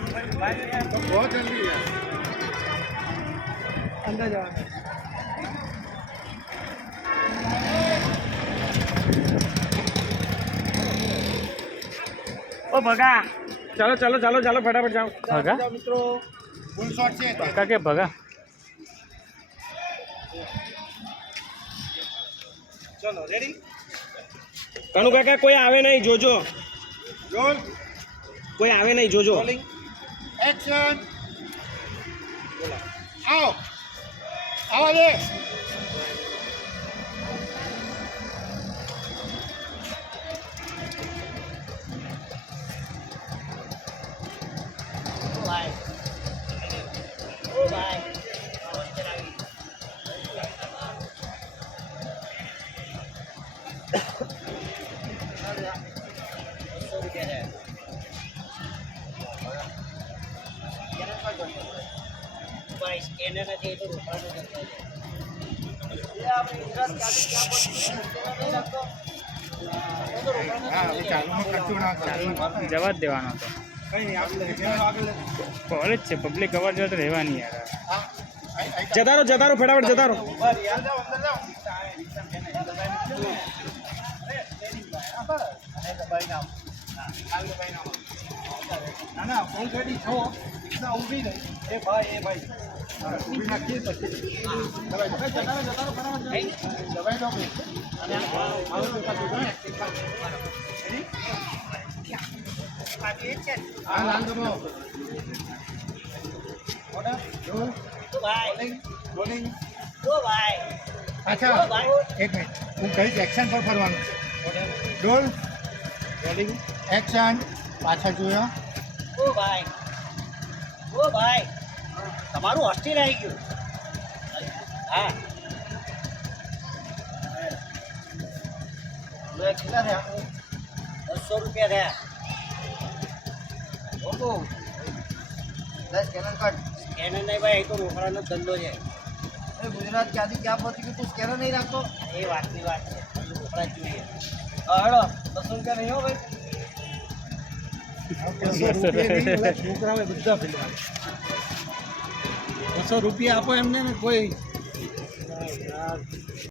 तो बहुत जल्दी है अंदर जाओ ओ भगा चलो चलो चलो चलो फटाफट जाओ भगा मित्रों फुल शॉट से भगा के भगा चलो रेडी कनु काका कोई आवे नहीं जोजो रोल कोई आवे नहीं जोजो रोलिंग एक्शन आओ आवाज दे જવા જ દેવાનો હતો કોલેજ છે પબ્લિક અવર જવર રહેવાની યાર જતા રહો ફટાફટ જતા રહો ના ઓલરેડી છો ઇતના ઊભી રહી એ ભાઈ ઊભી નાખી પછી દબાઈ જતા ફટાફટ દબાઈ દો અને આવું તો કાઢો હા લાલ દબો ઓર્ડર રોલ તો ભાઈ રોલિંગ તો ભાઈ અચ્છા એક મિનિટ હું કહીશ એક્શન પર ફરવાનું ઓર્ડર રોલ રોલિંગ એક્શન પાછળ જોયો ઓ ભાઈ તમારું હોસ્ટેલ આવી ગયું હા કેટલા થયા 200 રૂપિયા થયા ઓહો 10 સ્કેનર કાઢ સ્કેનર નહીં ભાઈ એ તો રોકડાનો ધંધો છે ગુજરાત ક્યાંથી ક્યાં પહોંચી ગયું તું સ્કેનર નહીં રાખતો એ વાતની વાત છે રોકડા જ જોઈએ હા હેડો 200 રૂપિયા નહીં હો ભાઈ છોકરાઓ બધા ફેરવા 200 રૂપિયા આપો એમને ને કોઈ